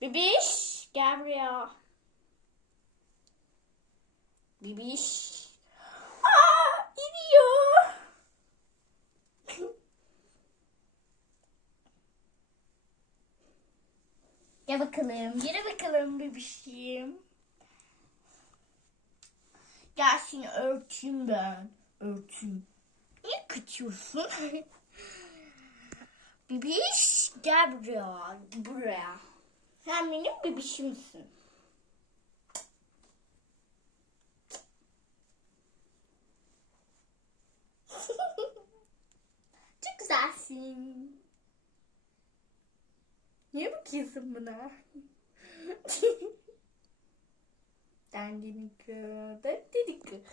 Bibiş gel. Bibiş. Aa, iniyor. Gel bakalım. Yürü bakalım bebişim. Gel seni örteyim ben. Örteyim. Niye kaçıyorsun? Bebiş gel. Buraya. Sen benim bebişimsin. Çok güzelsin. Niye bakıyorsun buna? Dandinik, dandinik.